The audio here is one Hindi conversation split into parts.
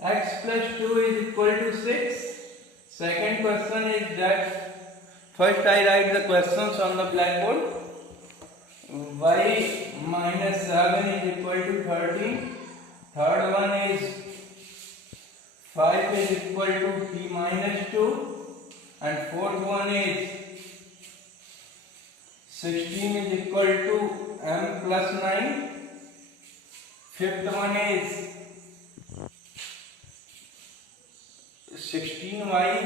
x plus 2 is equal to 6. Second question is that first I write the questions on the blackboard. Y minus 7 is equal to 13. Third one is 5 is equal to t minus 2. And fourth one is 16 is equal to m plus 9. Fifth one is 16y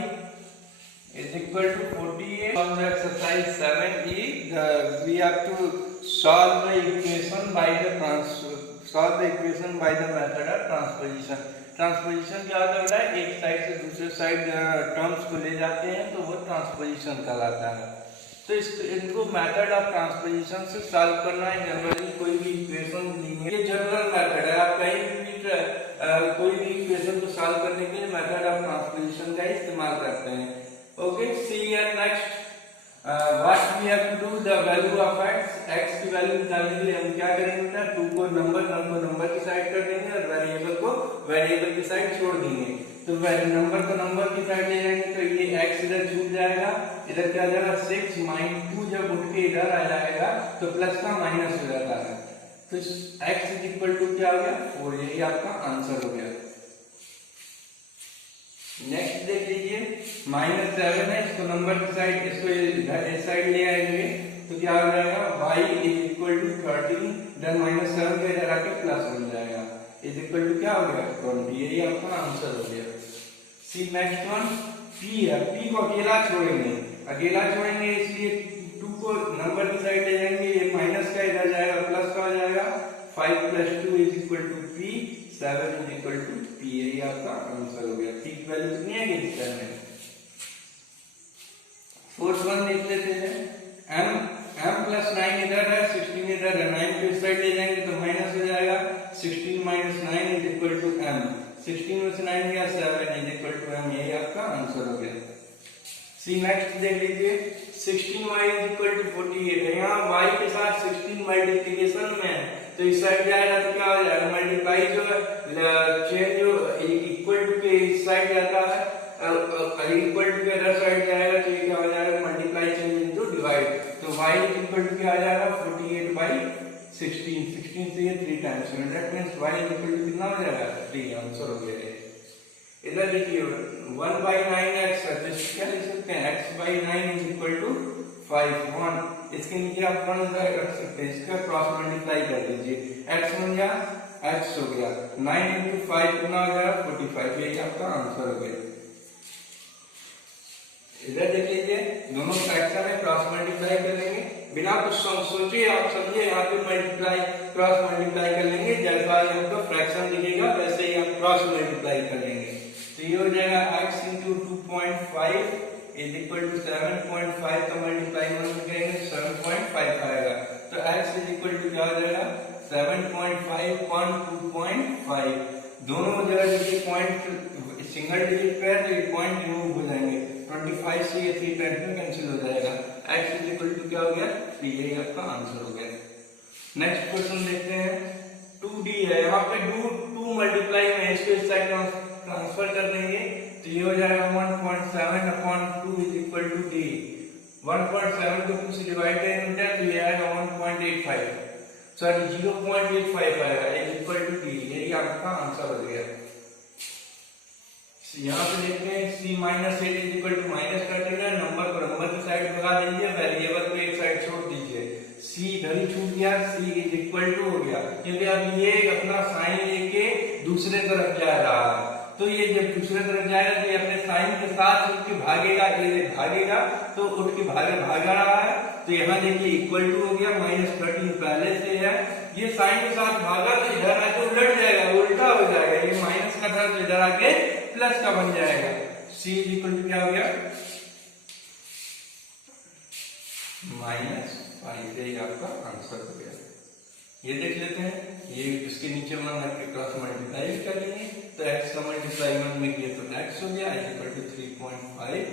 is equal to 48. On the exercise 7e, we have to solve the equation by the method of transposition. Transposition क्या होता है, एक साइड से दूसरे साइड टर्म्स को ले जाते हैं तो वो ट्रांसपोजिशन कहलाता है। तो इनको मेथड ऑफ ट्रांसपोजिशन से सॉल्व करना है। जनरली कोई भी इक्वेशन लीजिए, ये जनरल मेथड है, आप कहीं भी कोई भी इक्वेशन को सॉल्व करने के लिए मेथड ऑफ ट्रांसपोजिशन का इस्तेमाल करते हैं। Okay, see here next what we have to do, the value of x की वैल्यू निकालने के लिए हम क्या करेंगे बेटा, 2 को नंबर की साइड कर देंगे और वेरिएबल को वेरिएबल की साइड छोड़ देंगे। तो नंबर को नंबर की साइड ले जाएंगे तो ये x इधर छूट जाएगा, इधर क्या आ जाएगा 6 माइनस 2 जब उठ के इधर आ जाएगा तो प्लस का माइनस हो जाता है। तो x इज इक्वल टू क्या हो गया 4, यही आपका आंसर हो गया। नेक्स्ट देख लीजिए, -7 है, इसको नंबर की साइड, इसको इस साइड ले आएंगे तो क्या हो जाएगा y is equal to 13, then -7 के इधर आके प्लस बन जाएगा, इज इक्वल टू क्या हो गया 20, यही आपका आंसर हो गया। सी नेक्स्ट वन p है, p को अकेला छोड़ेंगे इसलिए 2 को नंबर की साइड ले जाएंगे, ये माइनस का इधर जाएगा प्लस का हो जाएगा, 5 + 2 is equal to p, 7 is equal to p, यही आपका आंसर हो गया। p की वैल्यू कितनी आएगी इस टाइम में। फोर्थ वन देख लेते हैं, m प्लस 9 इधर है, 16 इधर है, 9 को इस साइड ले जाएंगे तो माइनस हो जाएगा, 16 - 9 इज इक्वल टू m, 16 में से 9 गया 7 इज इक्वल टू m, यही आपका आंसर हो गया। सी नेक्स्ट देख लीजिए, 16y इज इक्वल टू 48 है, यहाँ y के साथ 16 मल्टीप्लिकेशन में है तो इस साइड जाएगा तो क्या हो जाएगा, मल्टीप्लाई जो चेंज जो इक्वल टू के इस साइड जाता है, इक्वल टू के अदर साइड जाएगा तो ये क्या हो जाएगा मल्टीप्लाई चेंज इनटू डिवाइड, तो y इक्वल टू क्या आ जाएगा 48/16, 16 से ये 3 टाइम्स में, that means y equal to कितना हो जाएगा 3, आंसर हो गया। इधर देखिए 1/9x है, तो क्या लिख सकते हैं x/9 इज इक्वल टू 5, 1, इसके नीचे आप 1 रख सकते हैं, इसका क्रॉस मल्टीप्लाई कर दीजिए, x बन गया x हो गया, 9 × 5 कितना हो जाएगा 45, यही आपका आंसर हो गया। इधर देख लीजिए, दोनों फ्रैक्शन में क्रॉस मल्टीप्लाई कर लेंगे, बिना कुछ सोचे आप समझिए यहाँ पे क्रॉस मल्टीप्लाई कर लेंगे, जैसा आपका फ्रैक्शन दिखेगा वैसे ही आप क्रॉस मल्टीप्लाई कर लेंगे, तो ये हो जाएगा x × 2.5 इज इक्वल टू 7.5 का मल्टीप्लाई करेंगे 7.5 आएगा, तो x इज इक्वल टू क्या हो जाएगा 7.5 × 2.5, दोनों जगह देखिए पॉइंट सिंगल डिजिट पे है तो ये पॉइंट रिमूव हो जाएंगे, 25 से ये 3 में कैंसिल हो जाएगा, x इज इक्वल टू क्या हो गया 3, यही आपका आंसर हो गया। नेक्स्ट क्वेश्चन देखते हैं, 2d है, यहाँ पे 2 मल्टीप्लाई में इसको इस साइड ट्रांसफर कर देंगे तो ये हो जाएगा 1.7/2 इज इक्वल टू d, 1.7 को 2 से डिवाइड करेंगे तो ये आएगा 1.85, सॉरी 0.85 आएगा, इज इक्वल टू d, यही आपका आंसर हो गया। यहाँ पे देखते हैं c-8 is equal to minus कर देंगे, नंबर को नंबर की साइड भगा दीजिए, वेरिएबल को एक साइड छोड़ दीजिए, c इधर ही छूट गया, c इज इक्वल टू हो गया, क्योंकि अब ये अपना साइन लेके दूसरे तरफ जा रहा है, तो ये जब दूसरे तरफ जाएगा तो ये अपने साइन के साथ उठ के भागेगा तो उठ के भागा रहा है, तो यहाँ देखिए इक्वल टू हो गया, -13 पहले से है, ये साइन के साथ भागा तो इधर आके उलट जाएगा, उल्टा हो जाएगा, ये माइनस का था तो इधर आके प्लस का बन जाएगा, c इज इक्वल टू क्या हो गया -5, यही आपका आंसर हो गया। ये देख लेते हैं, ये इसके नीचे मान रख के क्रॉस मल्टीप्लाई कर लेंगे तो x का मल्टीप्लाई 1 में किया तो x हो गया is equal to 3.8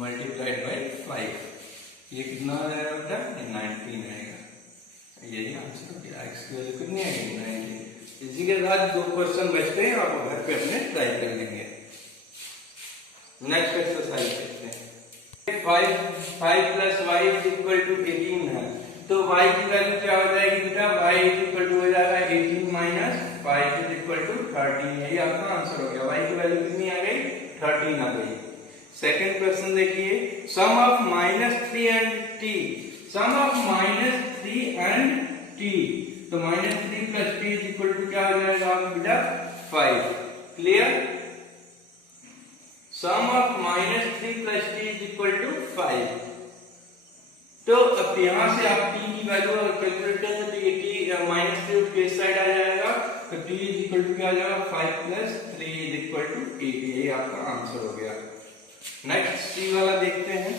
multiplied by 5, ये कितना आ जाएगा बेटा 19 आएगा, यही आंसर हो गया। x की वैल्यू कितनी आएगी 19। इसी के साथ 2 क्वेश्चन बचते हैं, आप घर पे अपने ट्राई कर लेंगे। नेक्स्ट एक्सरसाइज देखते हैं। 5 plus y is equal to 18 है, तो y की वैल्यू क्या हो जाएगी बेटा? y इज इक्वल टू हो जाएगा 18 माइनस 5 इज इक्वल टू 13। यही आपका आंसर हो गया। y की वैल्यू कितनी आ गई? 13 आ गई। सेकंड क्वेश्चन देखिए, sum of -3 and t, sum of -3 and t, तो -3 plus t is equal to क्या हो जाएगा बेटा? 5। Clear? Sum of -3 plus t is equal to 5। तो अब यहां से आप t की वैल्यू कैलकुलेट करेंगे तो ये t -3 के साइड आ जाएगा, तो t इज इक्वल टू क्या आ जाएगा? 5 प्लस 3 इज इक्वल टू 8। ये आपका आंसर हो गया। नेक्स्ट सी वाला देखते हैं।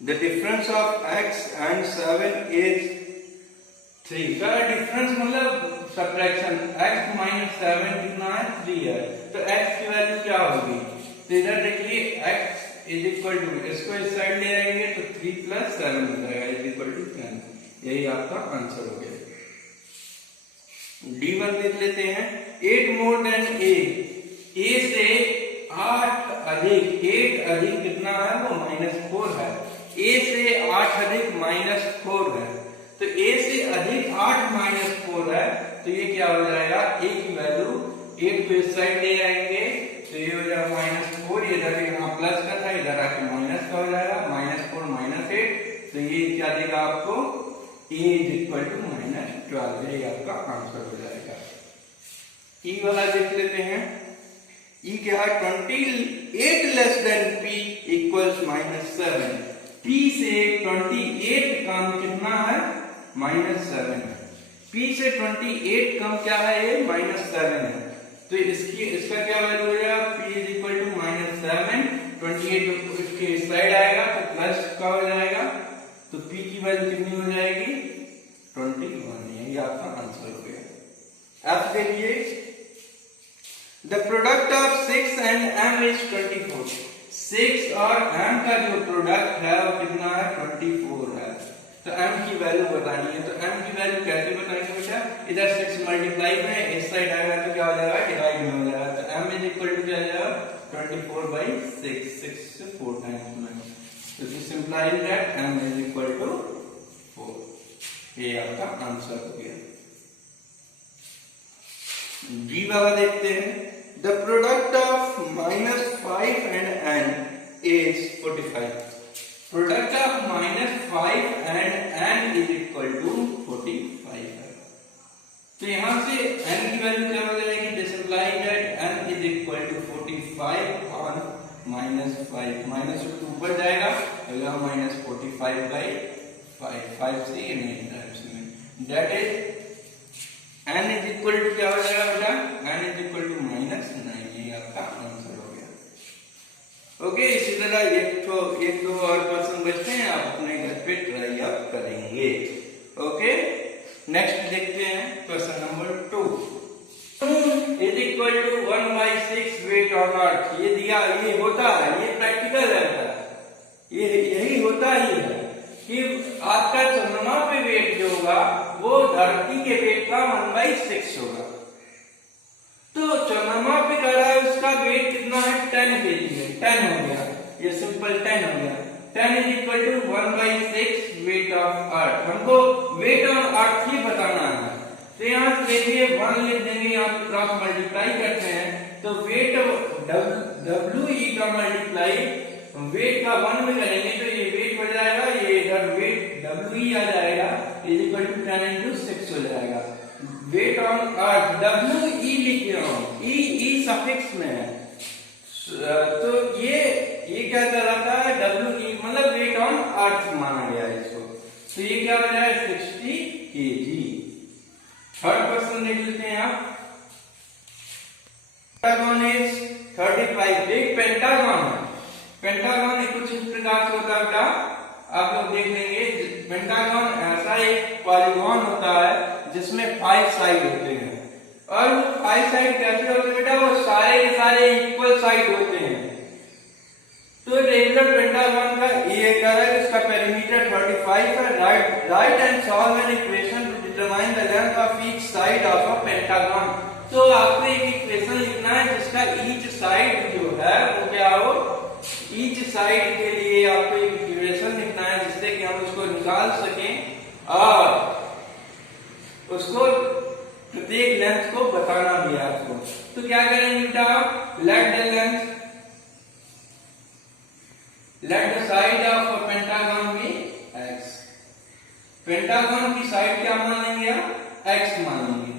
The difference of x and 7 is 3 का डिफरेंस मतलब सब्ट्रैक्शन, x माइनस 7 कितना है? 3 है, तो x की वैल्यू क्या होगी? तो इधर देखिए x इज इक्वल टू, इसको इस साइड ले आएंगे तो 3 प्लस 7 हो जाएगा इज इक्वल टू 10। यही आपका आंसर हो गया। D1 देख लेते हैं। 8 मोर देन a, a से 8 अधिक, 8 अधिक कितना है? वो -4 है। a से 8 अधिक -4 है, तो a से अधिक 8 -4 है, तो ये क्या हो जाएगा? a की वैल्यू 8 को इस साइड ले आएंगे तो ये हो जाएगा -4, इधर यहाँ प्लस का था, इधर आके माइनस का हो जाएगा, -4 -8, तो ये क्या देगा आपको? a is equal to -12। ये आपका आंसर हो जाएगा। ई वाला देख लेते हैं। ई क्या है? 28 less than p equals -7। p से 28 कम कितना है? -7 है। p से 28 कम क्या है? ये -7 है, तो इसका क्या वैल्यू हो जाएगा? p इज इक्वल टू -7, 28 इसके साइड आएगा तो प्लस का हो जाएगा, तो p की वैल्यू कितनी हो जाएगी? 21। यही आपका आंसर हो गया। अब देखिए, the product of 6 and m is 24। 6 और m का जो प्रोडक्ट है वो कितना है? 24 है। तो m की वैल्यू बतानी है, तो m की वैल्यू कैसे बताएंगे बेटा? इधर 6 मल्टीप्लाई में इस साइड आएगा तो क्या हो जाएगा? डिवाइड में हो जाएगा, तो m इज इक्वल टू क्या हो जाएगा? 24/6, 6 से 4 टाइम्स में, तो this implies that m is equal to 4। ये आपका आंसर हो गया। D वाला देखते हैं। The product of -5 and n is 45। Product of -5 and n is equal to 45 है, तो यहां से n की वैल्यू क्या हो जाएगी? This implies that n is equal to 45 on -5, minus से ऊपर जाएगा तो यह -45/5, 5 से 9 टाइम्स में, that is n is equal to क्या हो जाएगा बेटा? n is equal to -9। ये आपका आंसर हो गया। ओके, इसी तरह एक दो और क्वेश्चन बचते हैं, आप अपने घर पे ट्राई आप करेंगे। ओके, नेक्स्ट देखते हैं question number 2 is equal to 1/6 weight on earth. ये दिया, ये होता है, ये प्रैक्टिकल रहता है, ये यही होता ही है कि आपका चंद्रमा पे वेट जो होगा वो धरती के वेट का 1/6 होगा। तो चंद्रमा पे कह रहा है उसका वेट कितना है? 10 kg है, 10 हो गया, ये सिंपल 10 हो गया। 10 is equal to 1/6 weight of earth. हमको वेट ऑन अर्थ ही बताना है, तो यहाँ से देखिए 1 लिख देंगे, यहाँ पे क्रॉस मल्टीप्लाई करते हैं तो वेट WE का मल्टीप्लाई वेट का 1 में करेंगे तो ये वेट हो जाएगा, ये इधर वेट WE आ जाएगा इज इक्वल टू 10 into 6 हो जाएगा। वेट ऑन अर्थ WE लिख रहा हूं, E सफिक्स में है, तो ये क्या कहलाता है? WE मतलब वेट ऑन अर्थ माना गया है इसको, तो ये क्या हो जाएगा? 60 kg। थर्ड क्वेश्चन देख लेते हैं आप। Pentagon is 35। एक पेंटागन है, पेंटागन कुछ इस प्रकार से होता है, आप लोग देख लेंगे। पेंटागन ऐसा एक पॉलीगॉन होता है जिसमें 5 साइड होते हैं, और 5 साइड कैसे होते हैं बेटा? वो सारे के सारे इक्वल साइड होते हैं। तो रेगुलर पेंटागन का ये कलर, इसका पेरीमीटर 35 है। Right and solve an equation two determine the length of each side of a pentagon. तो आपको एक इक्वेशन लिखना है जिसका ईच साइड जो है वो क्या हो, ईच साइड के लिए आपको एक इक्वेशन लिखना है जिससे कि हम उसको निकाल सकें और उसको प्रत्येक लेंथ को बताना भी है आपको। तो क्या करेंगे बेटा, let the side of a pentagon be x। Pentagon की साइड क्या मान लेंगे आप, x मान लेंगे।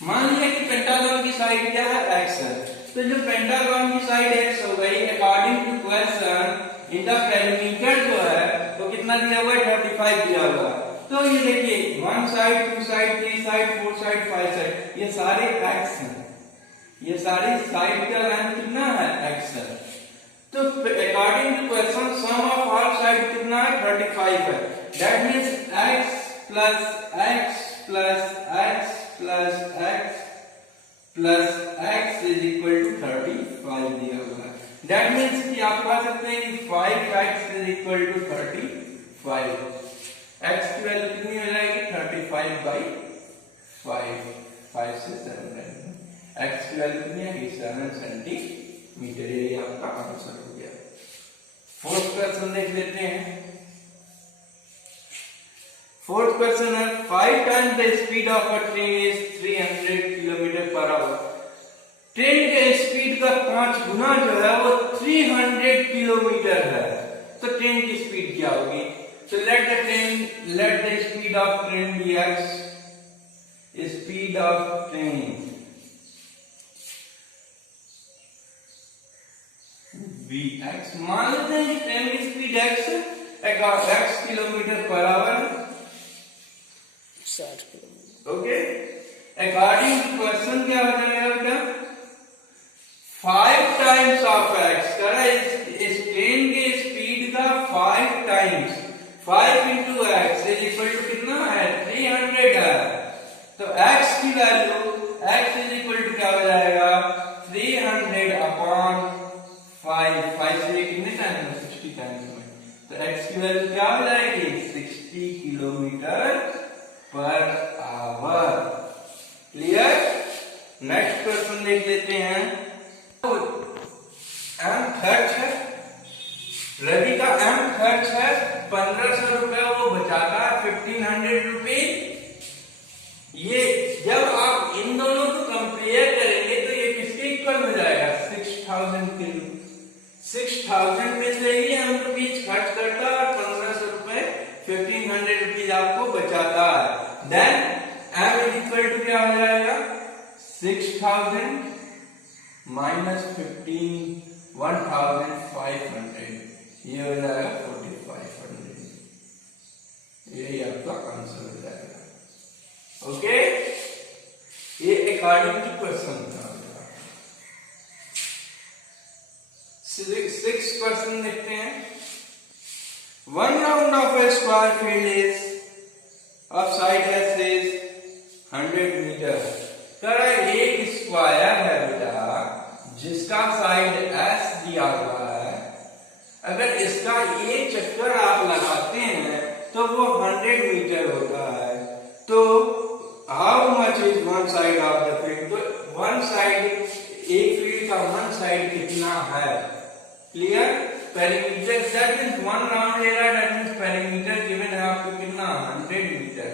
मान लिया कि पेंटागन की साइड क्या है, x है। तो जो पेंटागन की साइड x हो गई, according to question in the perimeter जो है वो कितना दिया हुआ है, 35 दिया हुआ है। तो ये देखिए 1 side 2 side 3 side 4 side 5 side ये सारे x हैं, ये सारी साइड का लेंथ कितना है, x है। तो according to question sum of all side कितना है, 35 है। That means x plus x plus x plus x plus x is equal to 35 दिया हुआ है। दैट मींस कि आप कह सकते हैं कि 5x is equal to 35। x की वैल्यू कितनी हो जाएगी, 35 बाई 5 से 7 रहेगी। x की वैल्यू कितनी है, 7 सेंटीमीटर। ये आपका आंसर हो गया। फोर्थ क्वेश्चन देख लेते हैं। फोर्थ क्वेश्चन है 5 times the speed of a train is 300 km/h। Train के स्पीड का 5 गुना जो है वो 300 किलोमीटर है। तो ट्रेन की स्पीड क्या होगी, तो let the speed of train be x। speed of train be x। मान लेते हैं कि ट्रेन की speed x kilometre per hour, 60 kilometre. Okay, according to question क्या हो जाएगा बेटा, 5 टाइम्स ऑफ x करा इस ट्रेन के स्पीड का 5 times, 5 into x is equal to कितना है, 300 है। तो x की value x is equal to क्या हो जाएगा, 300 अपॉन 5 से कितने टाइम में, 60 टाइम्स में। तो x की वैल्यू क्या हो जाएगी, 60 kilometre per our. Clear. Next question देख लेते हैं। m खर्च है, रवि का m खर्च है 1500 रुपए, वो बचाता है 1500 रुपीज। ये जब आप इन दोनों को कंपेयर करेंगे तो ये किसके इक्वल हो जाएगा, 6000 के। 6000 में से ही हम रुपीज खर्च करता है और 1500 रुपए 1500 रुपीज आपको बचाता है। Then m is equal to क्या हो जाएगा, 6000 माइनस 1500 ये हो जाएगा 4500। यही आपका आंसर हो जाएगा। ओके, ये अकॉर्डिंग टू क्वेश्चन था। 6 क्वेश्चन देखते हैं। 1 round of a square field is of side s is 100 metre. एक स्क्वायर है बेटा जिसका साइड s दिया हुआ है, अगर इसका एक चक्कर आप लगाते हैं तो वो 100 मीटर होता है। तो how much is one side of the field, तो वन साइड, एक फील्ड का वन साइड कितना है। Clear. Perimeter that means 1 round ले रहा है, दैट मींस पेरीमीटर गिवन है आपको कितना, 100 मीटर।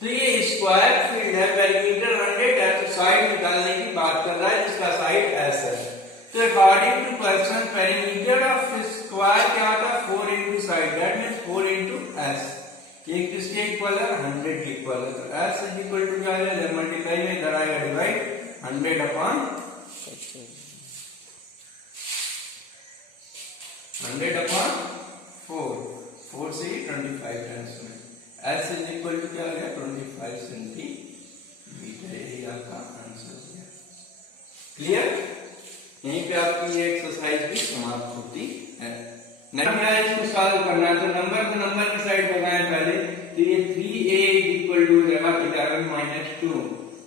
तो ये स्क्वायर फील्ड है, पेरीमीटर 100 है, तो साइड निकालने की बात कर रहा है जिसका साइड s है। तो according to question perimeter of square क्या आता है, 4 into side, that means 4 into s। ये किसके इक्वल है, 100 के इक्वल है। तो s इज इक्वल टू क्या है, मल्टीप्लाई में इधर आएगा डिवाइड, 100 अपॉन 4 से 25 टाइम्स में s इज इक्वल टू क्या आ गया, 25 सेंटीमीटर। यही आपका आंसर है। क्लियर। यहीं पे आपकी ये एक्सरसाइज भी समाप्त होती है। नेक्स्ट इसको सॉल्व करना है, तो नंबर की साइड लगाएं पहले। तो ये 3a इक्वल टू रहेगा 11 माइनस 2।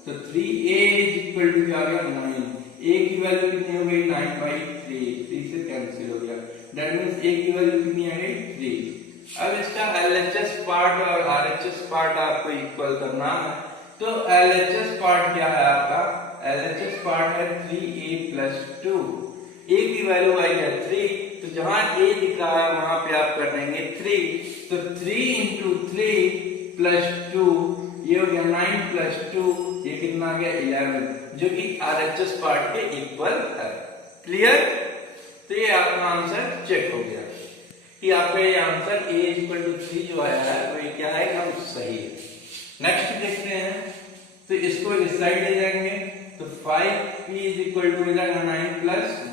तो 3a इक्वल टू क्या आ गया, 9। a की वैल्यू कितनी हो गई, 9/3। 3 से कैंसिल हो गया, दैट मींस a की वैल्यू कितनी आ गई, 3। अब इसका LHS पार्ट और RHS पार्ट आपको इक्वल करना है। तो LHS पार्ट क्या है आपका? LHS पार्ट है 3a + 2। a की वैल्यू आई है 3, तो जहां a दिख रहा है वहां पे आप कर देंगे 3। तो 3 × 3 + 2, ये हो गया 9 + 2, ये कितना आ गया 11, जो कि RHS पार्ट के इक्वल है। क्लियर? तो ये आपका आंसर चेक हो गया कि आपका ये आंसर a = 3 जो आया है वो ये क्या है, एकदम सही है। नेक्स्ट देखते हैं, तो इसको इस साइड ले जाएंगे तो 5p = हो जाएगा 9 +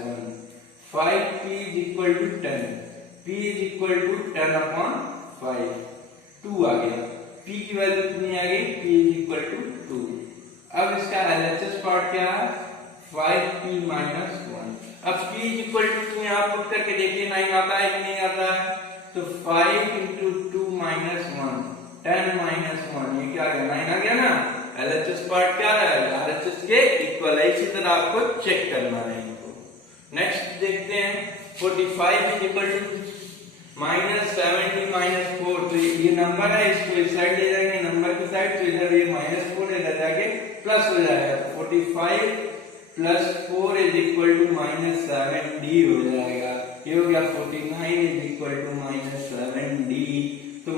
1, 5p = 10, p = 10/5, 2 आ गया। p की वैल्यू कितनी आ गई? p = 2। अब इसका LHS पार्ट क्या है? 5p - 1। अब p = 2 यहाँ पुट करके देखिए 9 आता है कि नहीं आता है? तो 5 × 2 - 1, 10 - 1, ये क्या आ गया? 9 आ गया ना। LHS पार्ट क्या है? RHS के इक्वल है। इसी तरह आपको चेक करना है इनको। नेक्स्ट देखते हैं, 45 = -70 - 4। तो ये नंबर है, इसको इस साइड ले जाएंगे नंबर की साइड, तो इधर ये -4 इधर जाके प्लस हो जाएगा। 45 + 4 = -7d हो जाएगा। ये हो गया 49 = -7d। तो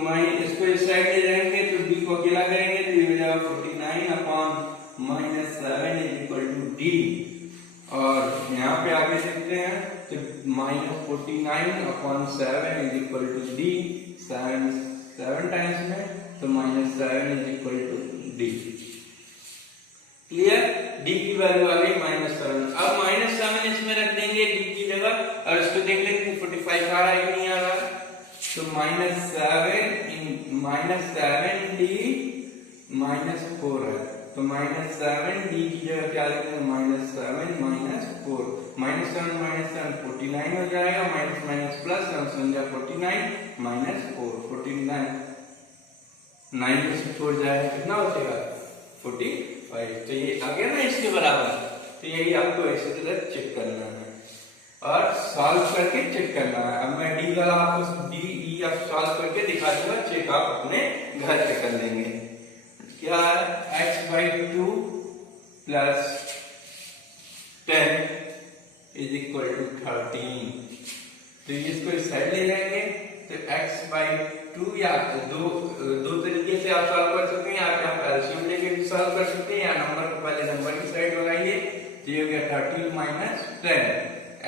इसको इस साइड ले जाएंगे तो d को अकेला करेंगे तो ये हो जाएगा 49/-7 = d। और यहाँ पे आगे देखते हैं तो -49/7 = d, 7 टाइम्स में, तो -7 = d। क्लियर? d की वैल्यू आ गई -7। अब -7 इसमें रख देंगे d की जगह, और इसको देख लेंगे 45 आ रहा है कि नहीं आ रहा है। तो -7d - 4 है, तो -7d की जगह क्या लिखेंगे? -7 - 4, -7 - 49 हो जाएगा, माइनस प्लस 49 - 4, 49 9 में से 4 जाएगा, कितना बचेगा? 45। तो ये आ गया ना इसके बराबर। तो यही आपको इसी तरह चेक करना है और सॉल्व करके चेक करना है। अब मैं डी वाला आपको डी ई आप सॉल्व करके दिखा दूंगा, चेक आप अपने घर पे कर लेंगे। क्या है? x/2 + 10 = 13। तो इसको इस साइड ले जाएंगे तो x/2 या दो तरीके से आप सॉल्व कर सकते हैं। आप एलसीएम लेके भी सॉल्व कर सकते हैं, या नंबर को पहले नंबर की साइड लगाइए तो ये हो गया 13 - 10।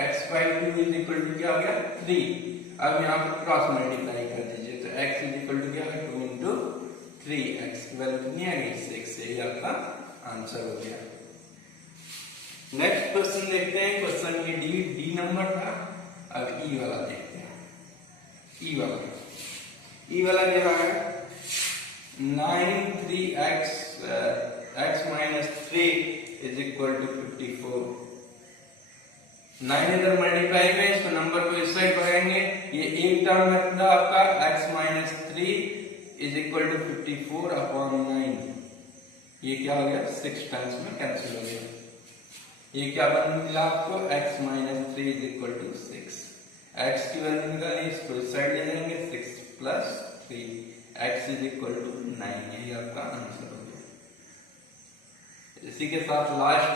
x/2 = क्या आ गया? 3। अब यहाँ पर क्रॉस मल्टीप्लाई कर दीजिए तो x = क्या है? 2 × 3, x की वैल्यू कितनी आ गई? 6। ये आपका आंसर हो गया। नेक्स्ट क्वेश्चन देखते हैं। क्वेश्चन में डी नंबर था, अब ई वाला देखते हैं। ई वाला क्या है? 9 3x x - 3 = 54। 9 इधर मल्टीप्लाई में, इसको नंबर को इस साइड बढ़ाएंगे, ये एक टर्म में आपका x - 3 = 54/9। ये क्या हो गया? 6 टाइम्स में कैंसिल हो गया। ये क्या बन मिला आपको? x - 3 = 6। x की वैल्यू निकालिए, इसको इस साइड ले जाएंगे, 6 + 3, x = 9। यही आपका आंसर हो गया। इसी के साथ लास्ट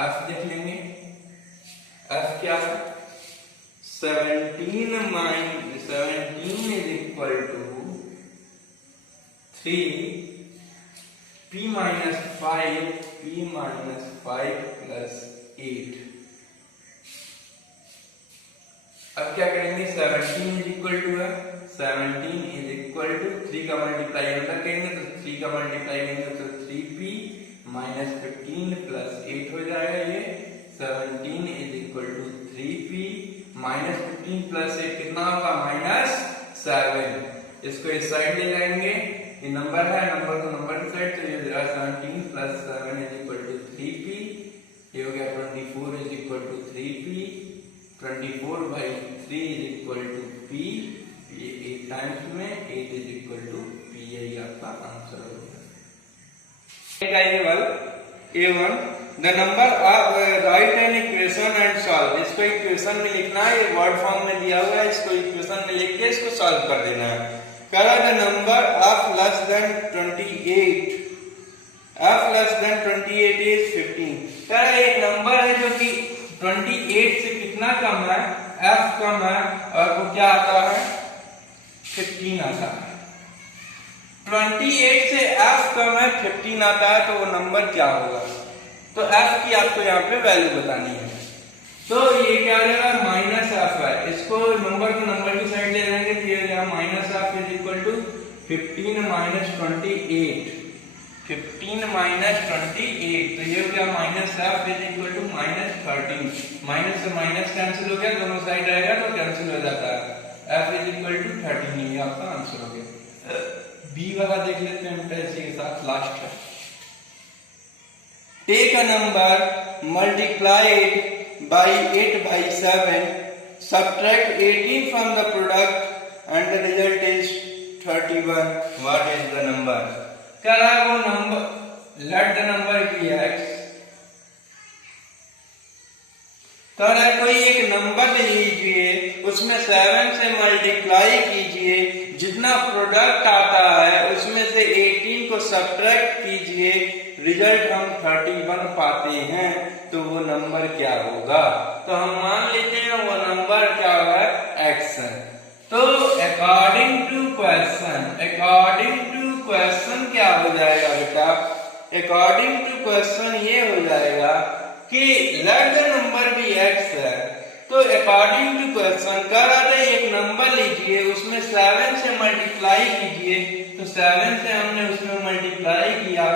f देख लेंगे। f क्या है? 17 = 3, p - 5 + 8। अब क्या करेंगे? 17 है, 17 3 का मल्टीप्लाई अंदर करेंगे तो 3 का मल्टीप्लाई करेंगे तो 3p - 15 + 8 हो जाएगा। ये 17 = 3p - 15 + 8 कितना होगा? -7। इसको इस साइड ले जाएंगे, ये नंबर है, नंबर को नंबर की साइड, तो ये 17 + 7 = 3p। ये हो गया 24 = 3p, 24/3 = p। ये 8 टाइम्स में 8 = p। यही आपका आंसर हो गया। A1 the number of right an equation and solve. इसको इक्वेशन में लिखना है, ये वर्ड फॉर्म में दिया हुआ है, इसको इक्वेशन में लिख के इसको सॉल्व कर देना है। कह रहा है the number of less than 28, f less than 28 is 15। कह रहा है एक नंबर है जो कि 28 से कितना कम है, f कम है, और वो क्या आता है 15 आता है। 28 से f कम है 15 आता है, तो वो नंबर क्या होगा। तो f की आपको यहाँ पे वैल्यू बतानी है। तो ये क्या रहेगा माइनस एफ है, इसको नंबर को नंबर की साइड ले जाएंगे तो ये रहेगा minus F is equal to 15 minus 28, 15 minus 28, तो ये हो गया minus F is equal to minus 13। Minus से माइनस कैंसिल हो गया, दोनों साइड रहेगा तो कैंसिल हो जाता है, एफ इज इक्वल टू 13, ये आपका आंसर हो गया। बी वाला देख लेते हैं बेटा इसी के साथ, लास्ट है। Take a number multiplied by 8 by 7, subtract 18 from the product and the result is 31. What is the number? कह रहा है वो number, let the number be x। कह रहा है कोई एक नंबर लीजिए, उसमें 7 से मल्टीप्लाई कीजिए, जितना प्रोडक्ट आता है उसमें से 18 को सब्ट्रैक्ट कीजिए, रिजल्ट हम 31 पाते हैं, तो वो नंबर क्या होगा। तो हम मान लेते हैं वो नंबर क्या होगा x है। तो अकॉर्डिंग टू क्वेश्चन क्या हो जाएगा बेटा, अकॉर्डिंग टू क्वेश्चन ये हो जाएगा कि लेट द नंबर भी x है। तो अकॉर्डिंग टू क्वेश्चन कह रहा था एक नंबर लीजिए, उसमें 7 से मल्टीप्लाई कीजिए, तो 7 से हमने उसमें मल्टीप्लाई किया,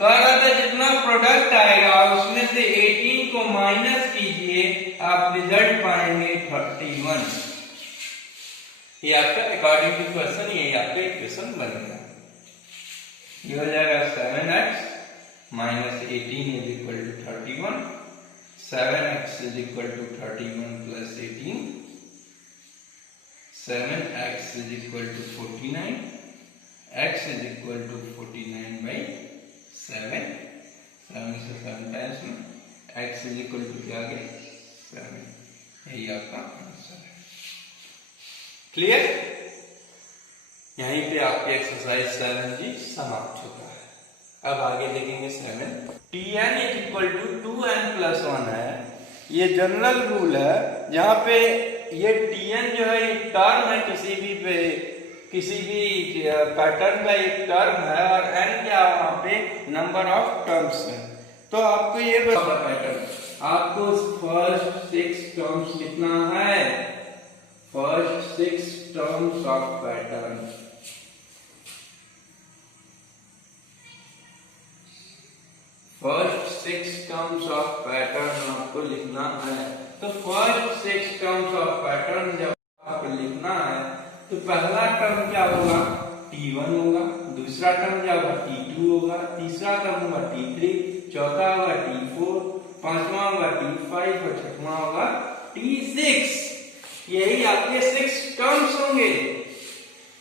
कह रहा था जितना प्रोडक्ट आएगा उसमें से 18 को माइनस कीजिए, आप रिजल्ट पाएंगे 31। ये आपका अकॉर्डिंग टू क्वेश्चन, ये आपका इक्वेशन बनेगा। ये हो जाएगा 7x minus 18 is equal to 31, 7x is equal to 31 plus 18, 7x is equal to 49, x is equal to 49 by 7, 7 से 7 टाइम्स में x इज इक्वल टू क्या गया 7। यही आपका आंसर है। क्लियर? यहीं पे आपके एक्सरसाइज 7 जी समाप्त होता है। अब आगे देखेंगे 7। tn is equal to 2n plus 1 है, ये जनरल रूल है, जहाँ पे ये tn जो है एक टर्म है, किसी भी पैटर्न का एक टर्म है, और n क्या वहां पे नंबर ऑफ टर्म्स है। तो आपको ये पैटर्न, आपको फर्स्ट 6 टर्म्स लिखना है, first 6 terms of pattern. First 6 terms of pattern आपको लिखना है। तो फर्स्ट 6 टर्म्स ऑफ पैटर्न जब आपको लिखना है, तो पहला टर्म क्या होगा t1 होगा, दूसरा टर्म क्या होगा t2 होगा, तीसरा टर्म होगा t3, चौथा होगा t4, पांचवा होगा t5 और छठवां होगा t6। यही आपके 6 टर्म्स होंगे।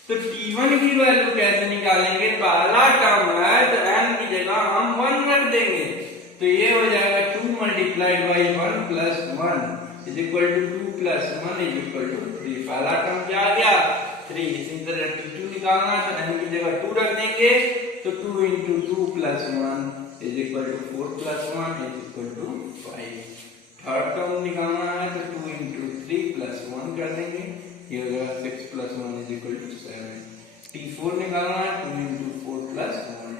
तो t1 की वैल्यू कैसे निकालेंगे, पहला टर्म है तो n की जगह हम 1 रख देंगे, तो ये हो जाएगा 2 multiplied by 1 plus 1 is equal to 2 plus 1 is equal to 3। पहला टर्म क्या आ गया 3। इसी तरह t2 निकालना है तो n की जगह 2 रख देंगे, तो 2 into 2 plus 1 is equal to 4 plus 1 is equal to 5। Third term निकालना है तो 2 इंटू 3 प्लस 1 कर देंगे, ये हो जाएगा 6 plus 1 is equal to 7। t4 निकालना है 2 into 4 plus 1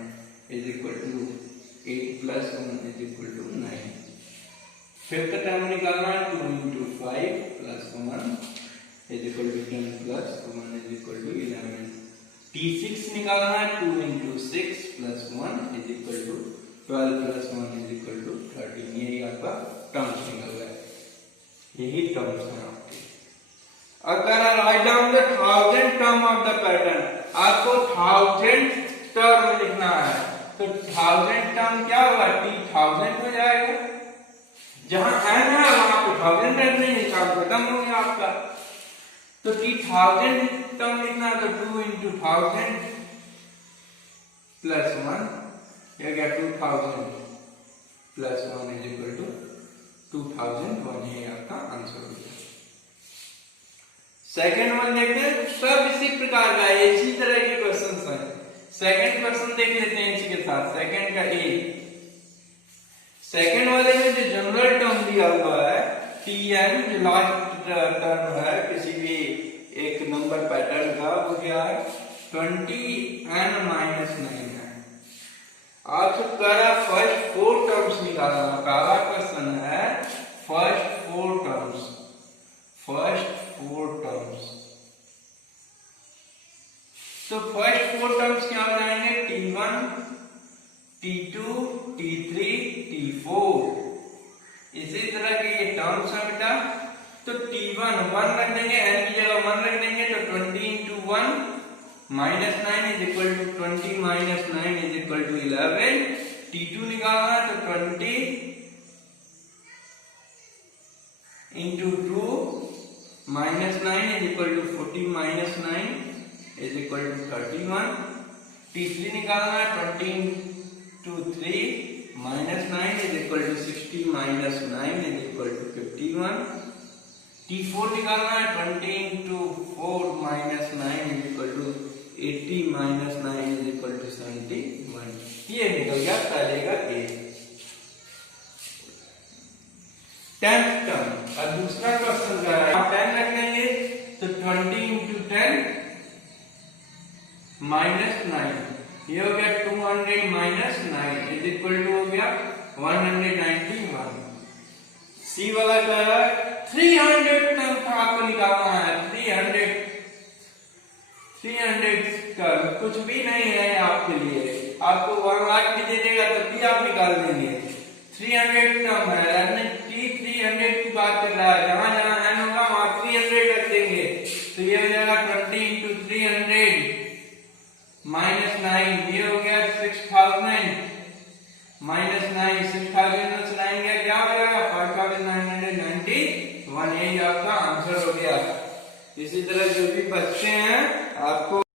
is equal to 8 plus 1 is equal to 9। Fifth term निकालना है 2 into 5 plus 1 is equal to 10 plus 1 is equal to 11। t6 निकालना है 2 into 6 plus 1 is equal to 12 plus 1 is equal to 13। यही आपका टर्म्स निकल गया, यही टर्म्स है आपके। अगर write down the 1000 term of the pattern, आपको 1000 टर्म लिखना है, तो 1000 टर्म क्या होगा t1000 हो जाएगा, जहां n है वहां पे 1000 रख देंगे, काम खत्म हो गया आपका। तो t1000 टर्म लिखना है तो 2 इंटू 1000 प्लस 1 ये गया 2000 प्लस 1 इज इक्वल टू 2001, ये आपका आंसर हो गया। सेकंड वन देखते हैं, सब इसी प्रकार का है, इसी तरह के क्वेश्चन हैं। सेकंड क्वेश्चन देख लेते हैं इसी के साथ। सेकंड का ए, सेकंड वाले में जो जनरल टर्म दिया हुआ है Tn, जो लास्ट टर्म है किसी भी एक नंबर पैटर्न का, वो क्या है 20n-9 है। आपसे कह रहा फर्स्ट 4 टर्म्स निकालना, पहला क्वेश्चन है फर्स्ट 4 टर्म्स, फर्स्ट 4 टर्म्स। तो फर्स्ट 4 टर्म्स क्या हो जाएंगे, T1, T2, T3, T4। इसी तरह के ये टर्म्स है बेटा। तो T1 1 रख देंगे, n की जगह 1 रख देंगे, तो 20 into 1 minus 9 is equal to 20 minus 9 is equal to 11। T2 निकालना है तो 20 into 2 minus 9 is equal to 40 minus 9 is equal to 31। T3 निकालना है 20 into 3 minus 9 is equal to 60 minus 9 is equal to 51। T4 निकालना है 20 into 4 minus 9 is equal to 80 minus 9 is equal to 71। ये निकल गया पहले का ए। 10th term. और दूसरा क्वेश्चन क्या है, 10 रख लेंगे तो 20 into 10 minus 9, ये हो गया 200 minus 9 इज इक्वल टू हो गया 191। सी वाला क्या है, 300 टर्म का आपको निकालना है। 300 टर्म कुछ भी नहीं है आपके लिए, आपको 1 लाख भी दे देगा तब भी आप निकाल देंगे। 300 टर्म है, यानी T 300 की बात कर रहा है, जहां जहां n होगा वहां 300 रख देंगे। तो ये हो जाएगा 20 into 300 minus 9, ये हो गया 6000 minus 9, 6000 में से 9 गया, क्या हो जाएगा 5991। ये आपका आंसर हो गया। इसी तरह जो भी बच्चे हैं आपको